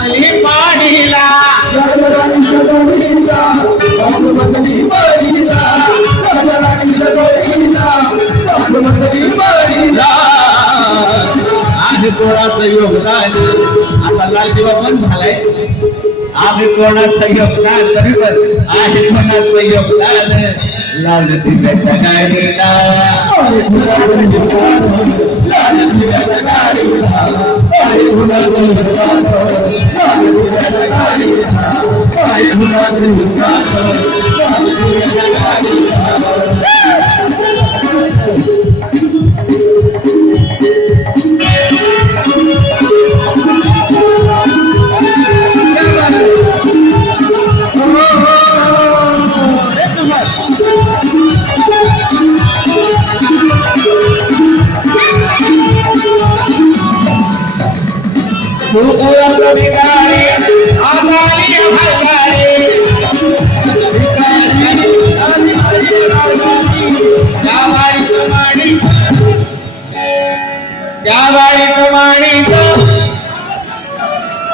चांगली पाडीला आम्ही कोणाचं योगदान आता लालजीबा बंद झालाय आम्ही कोणाचं योगदान तरी पण आहे कोणाचं योगदान लाल दिव्याच्या गाडीला लाल दिव्याच्या गाडीला आहे कोणाचं योगदान लाल दिव्याच्या गाडीला आहे कोणाचं योगदान लाल दिव्याच्या गाडीला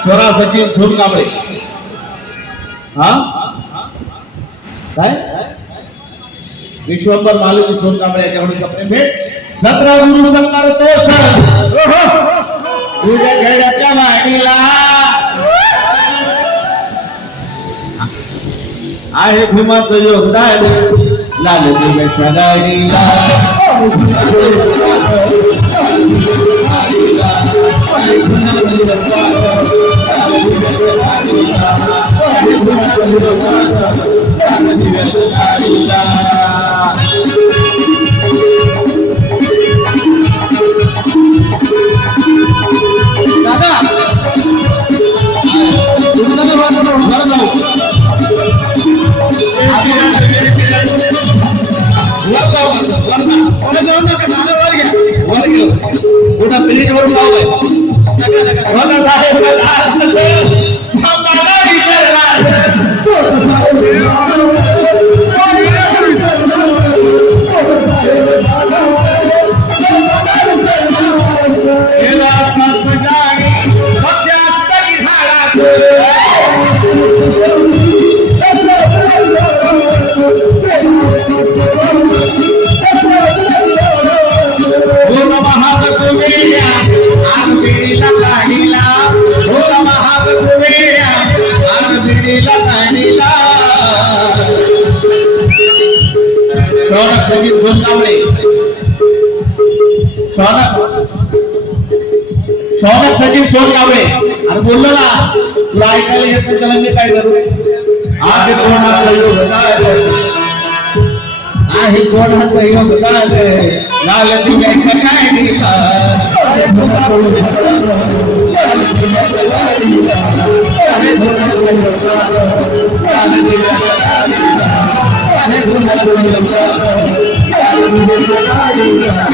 स्वरा सचिन सोनकांबळे हा काय विश्वंभर मालवी सोनकांबळे याच्याकडून कपडे भेट 17 गुरु संकार तो तुझ्या खेड्याच्या वाडीला आहे भीमाचं योगदान लाल दिव्याच्या गाडीला उठा प्लेट वर पाव आहे शौनक सचिन सोनकांबळे आणि बोललो ना तुला ऐकायला येत नाही त्याला मी काय करू आहे कोणाचं योगदान आहे कोणाचं योगदान लाल दिव्याच्या गाडीला आहे कोणाचं योगदान लाल दिव्याच्या गाडीला आहे कोणाचं योगदान लाल दिव्याच्या गाडीला आहे कोणाचं योगदान लाल दिव्याच्या गाडीला